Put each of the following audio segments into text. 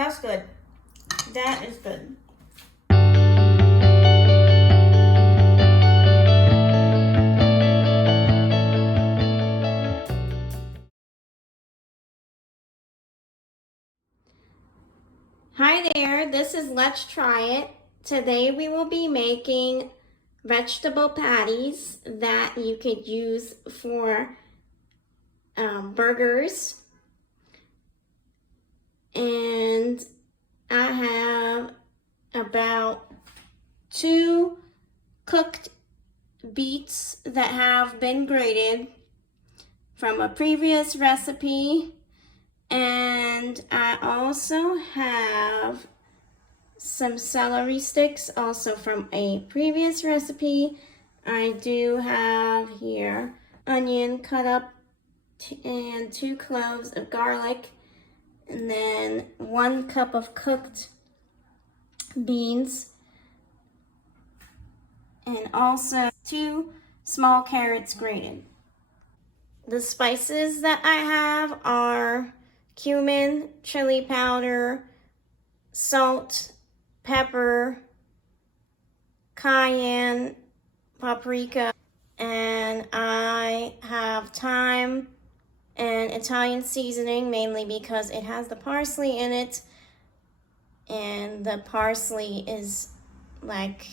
That's good. That is good. Hi there, this is Let's Try It. Today we will be making vegetable patties that you could use for burgers. And I have about 2 cooked beets that have been grated from a previous recipe. And I also have some celery sticks, also from a previous recipe. I do have here onion cut up and 2 cloves of garlic, and then 1 cup of cooked beans, and also 2 small carrots grated. The spices that I have are cumin, chili powder, salt, pepper, cayenne, paprika, and I have thyme and Italian seasoning, mainly because it has the parsley in it, and the parsley is like,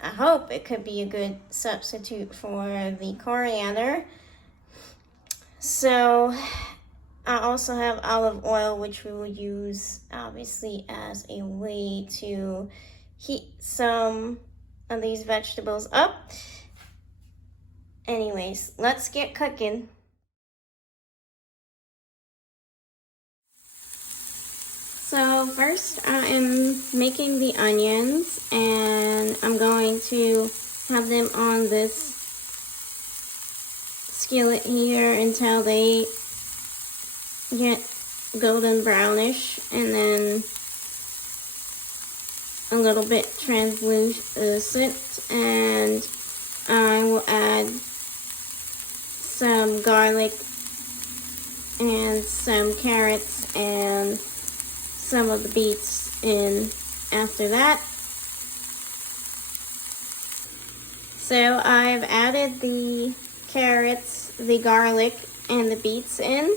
I hope it could be a good substitute for the coriander. So I also have olive oil, which we will use obviously as a way to heat some of these vegetables up. Anyways, let's get cooking. So first I am making the onions, and I'm going to have them on this skillet here until they get golden brownish, and then a little bit translucent, and I will add some garlic and some carrots and some of the beets in after that. So I've added the carrots, the garlic, and the beets in.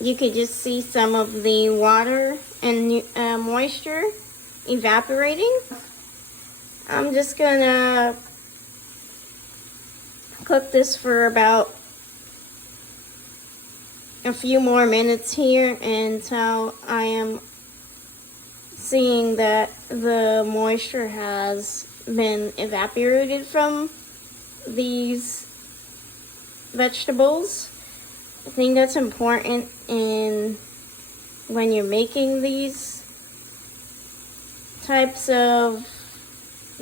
You could just see some of the water and moisture evaporating. I'm just gonna cook this for about a few more minutes here until I am seeing that the moisture has been evaporated from these vegetables. I think that's important when you're making these types of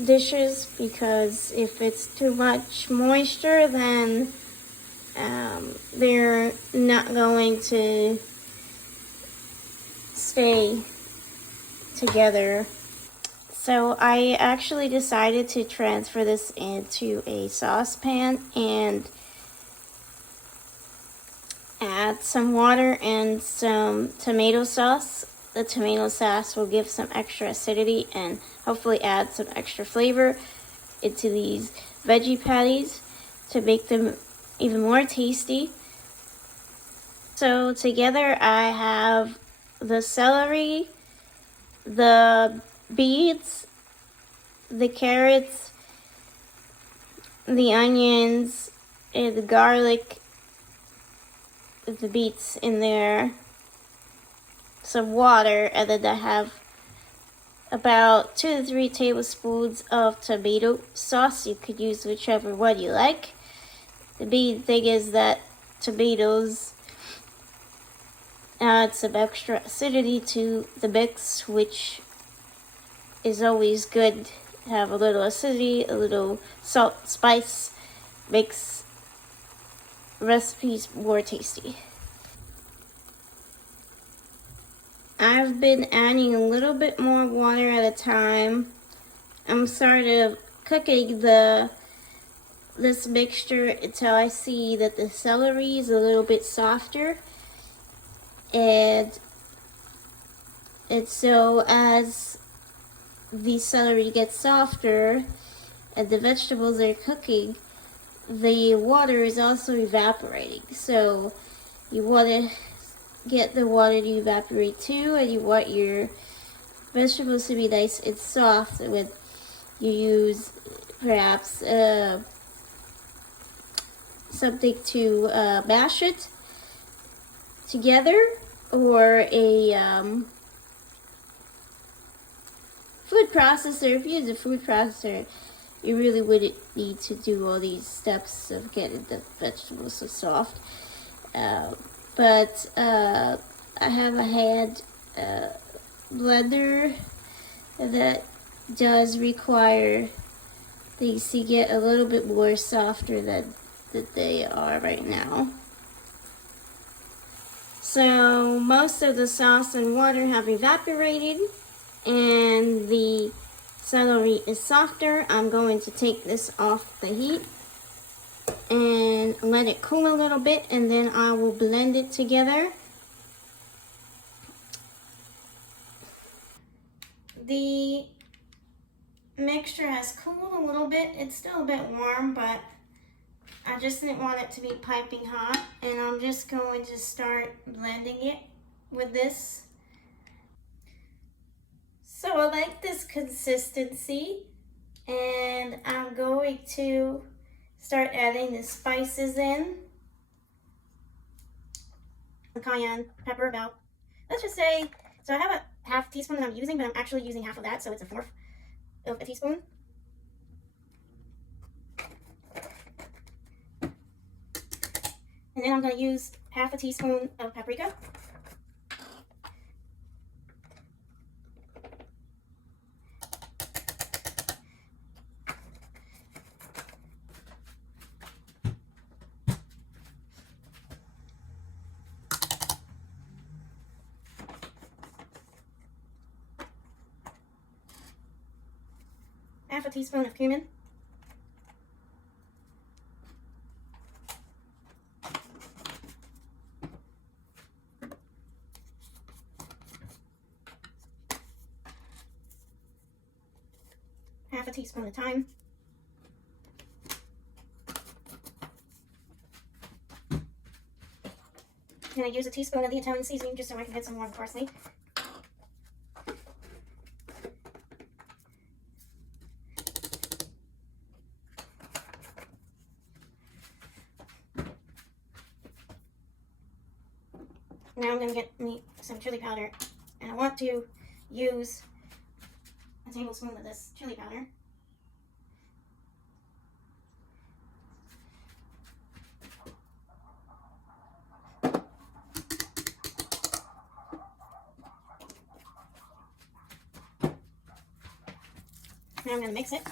dishes, because if it's too much moisture, then they're not going to stay together. So I actually decided to transfer this into a saucepan and add some water and some tomato sauce. The tomato sauce will give some extra acidity and hopefully add some extra flavor into these veggie patties to make them even more tasty. So together I have the celery, the beets, the carrots, the onions, and the garlic, the beets in there, some water, and then I have about 2 to 3 tablespoons of tomato sauce. You could use whichever one you like. The main thing is that tomatoes add some extra acidity to the mix, which is always good. Have a little acidity, a little salt, spice, makes recipes more tasty. I've been adding a little bit more water at a time. I'm sort of cooking this mixture until I see that the celery is a little bit softer. And so as the celery gets softer and the vegetables are cooking, the water is also evaporating. So you want to get the water to evaporate too, and you want your vegetables to be nice and soft when you use perhaps something to mash it together, or a food processor. If you use a food processor, you really wouldn't need to do all these steps of getting the vegetables so soft. But I have a hand blender that does require these to get a little bit more softer than they are right now. So most of the sauce and water have evaporated and the celery is softer. I'm going to take this off the heat and let it cool a little bit, and then I will blend it together. The mixture has cooled a little bit. It's still a bit warm, but I just didn't want it to be piping hot, and I'm just going to start blending it with this. So I like this consistency, and I'm going to start adding the spices in. The cayenne pepper, about, let's just say, so I have a half teaspoon that I'm using, but I'm actually using half of that, so it's a fourth of a teaspoon. And then I'm going to use half a teaspoon of paprika. Half a teaspoon of cumin. Half a teaspoon of thyme. And I use a teaspoon of the Italian seasoning just so I can get some more parsley. Now I'm going to get me some chili powder, and I want to use a tablespoon of this chili powder. Now I'm going to mix it.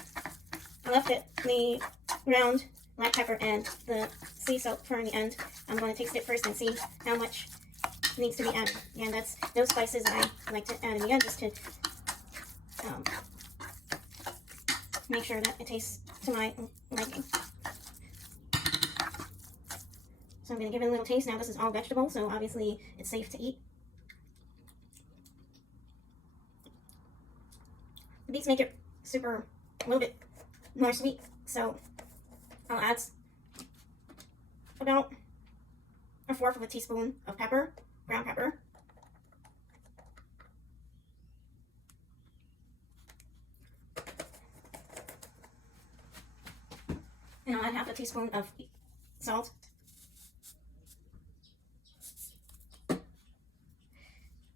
I left the ground black pepper and the sea salt for the end. I'm going to taste it first and see how much needs to be added. And that's those spices I like to add in the end, just to make sure that it tastes to my liking. So I'm going to give it a little taste. Now this is all vegetable, so obviously it's safe to eat. The beets make it a little bit more sweet, so I'll add about a fourth of a teaspoon of pepper, ground pepper. And I'll add half a teaspoon of salt.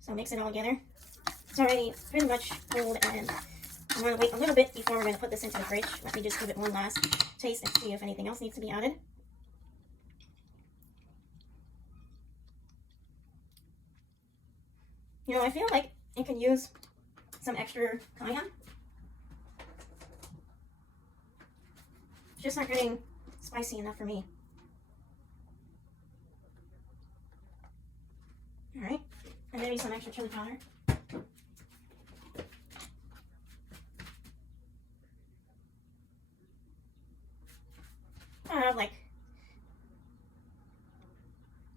So mix it all together. It's already pretty much cold, and I'm going to wait a little bit before we're going to put this into the fridge. Let me just give it one last taste and see if anything else needs to be added. You know, I feel like it could use some extra cayenne. It's just not getting spicy enough for me. Alright, and maybe some extra chili powder. I have like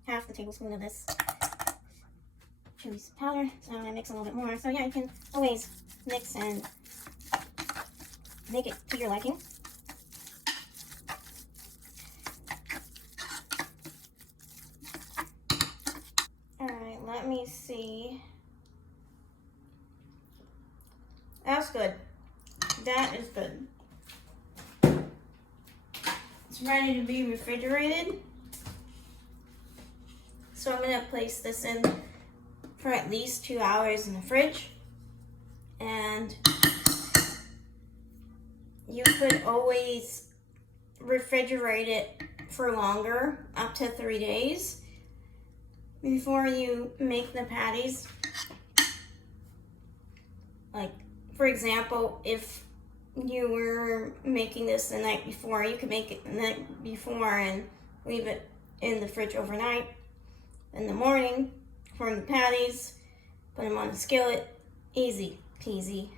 half the tablespoon of this. chili powder. So I'm gonna mix a little bit more. So yeah, you can always mix and make it to your liking. Alright, let me see. That's good. That is good. It's ready to be refrigerated. So I'm gonna place this in for at least 2 hours in the fridge. And you could always refrigerate it for longer, up to 3 days, before you make the patties. Like, for example, if you were making this the night before, you could make it the night before and leave it in the fridge overnight. In the morning, form the patties, put them on a skillet, easy peasy.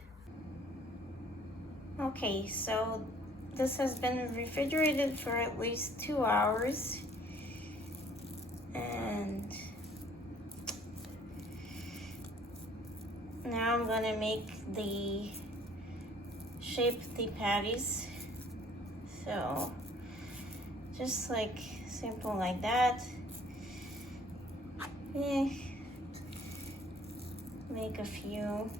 Okay, so this has been refrigerated for at least 2 hours, and now I'm gonna make the shape the patties. So just like simple like that. Make a few.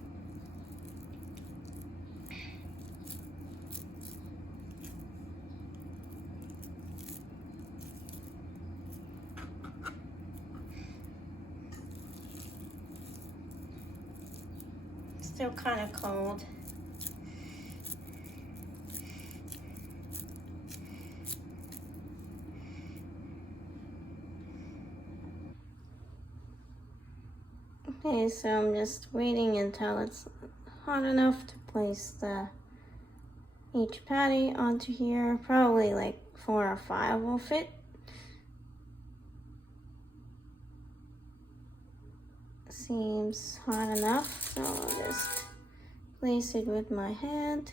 Still kind of cold. Okay, so I'm just waiting until it's hot enough to place each patty onto here. Probably like 4 or 5 will fit. Seems hot enough, so I'll just place it with my hand,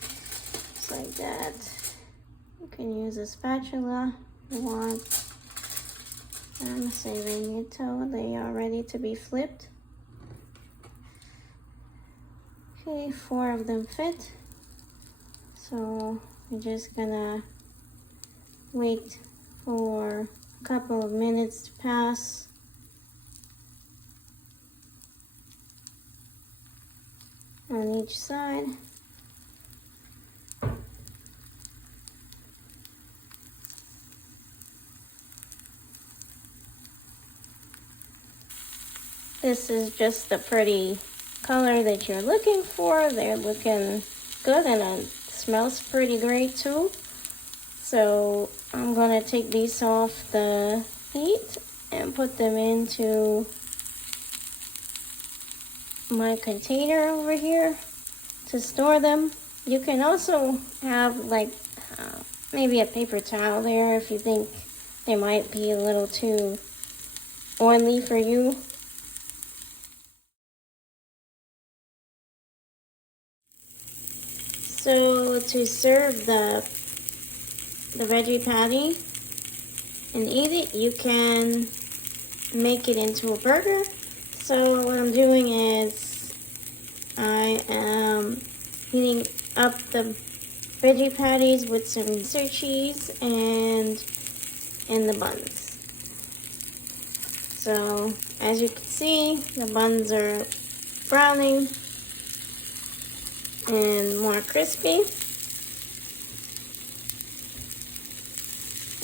just like that. You can use a spatula if you want. I'm saving it till they are ready to be flipped. Okay, 4 of them fit. So we're just gonna wait for a couple of minutes to pass. On each side. This is just the pretty color that you're looking for. They're looking good and it smells pretty great too. So I'm gonna take these off the heat and put them into my container over here to store them. You can also have like maybe a paper towel there if you think they might be a little too oily for you. So to serve the veggie patty and eat it, you can make it into a burger. So what I'm doing is I am heating up the veggie patties with some Swiss cheese and the buns. So as you can see, the buns are browning and more crispy.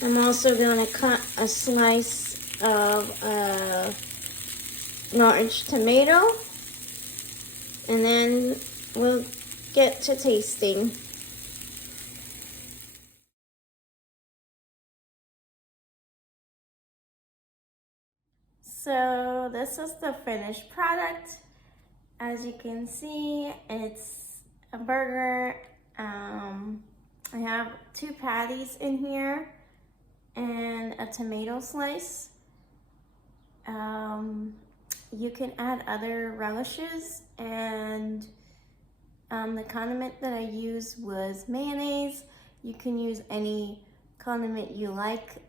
I'm also going to cut a slice of a large tomato, and then we'll get to tasting. So this is the finished product. As you can see, it's a burger. I have 2 patties in here and a tomato slice. You can add other relishes, and the condiment that I used was mayonnaise. You can use any condiment you like.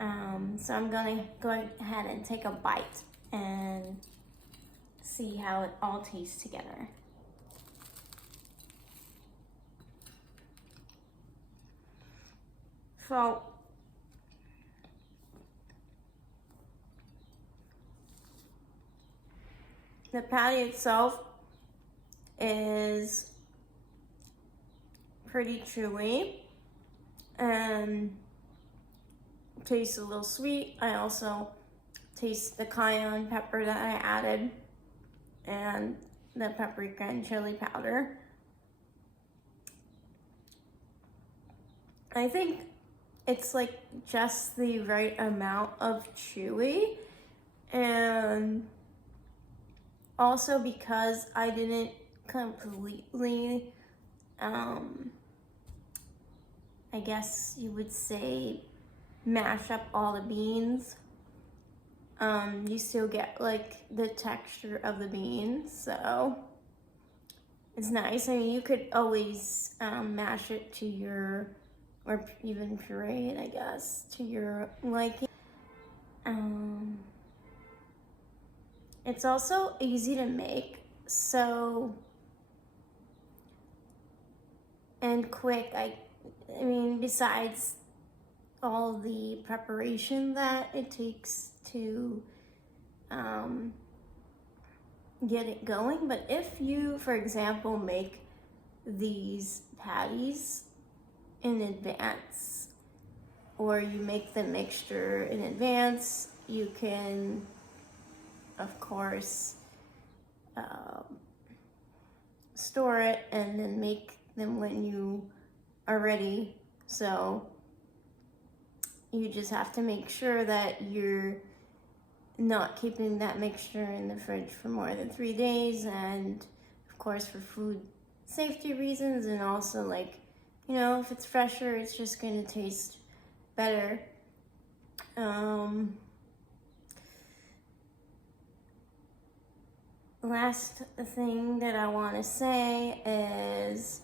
So I'm gonna go ahead and take a bite and see how it all tastes together. So, the patty itself is pretty chewy and tastes a little sweet. I also taste the cayenne pepper that I added and the paprika and chili powder. I think it's like just the right amount of chewy, and also because I didn't completely, I guess you would say, mash up all the beans. You still get like the texture of the beans, so it's nice. I mean, you could always mash it to your, or even puree it, I guess, to your liking. It's also easy to make, so, and quick. I mean, besides all the preparation that it takes to get it going. But if you, for example, make these patties in advance, or you make the mixture in advance, you can, of course, store it and then make them when you are ready. So you just have to make sure that you're not keeping that mixture in the fridge for more than 3 days, and of course for food safety reasons, and also, like, you know, if it's fresher, it's just going to taste better. Last thing that I want to say is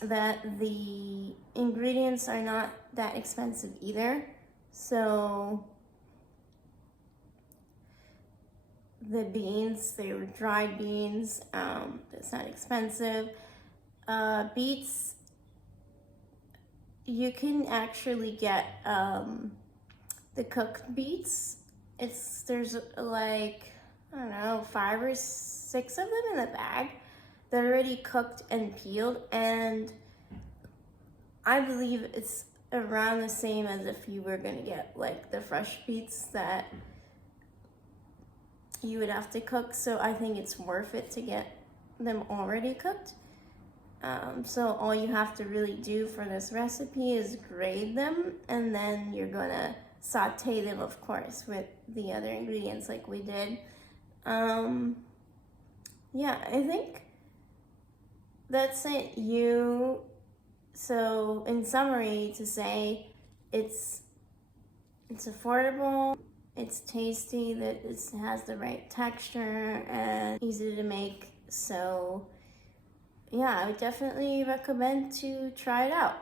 that the ingredients are not that expensive either. So the beans, they were dried beans, it's not expensive. Beets, you can actually get the cooked beets. There's like, I don't know, 5 or 6 of them in the bag. They're already cooked and peeled, and I believe it's around the same as if you were gonna get like the fresh beets that you would have to cook. So I think it's worth it to get them already cooked. So all you have to really do for this recipe is grate them, and then you're gonna saute them, of course, with the other ingredients like we did. Yeah, I think that's it. So in summary, to say, it's affordable, it's tasty, that it has the right texture, and easy to make. So yeah, I would definitely recommend to try it out.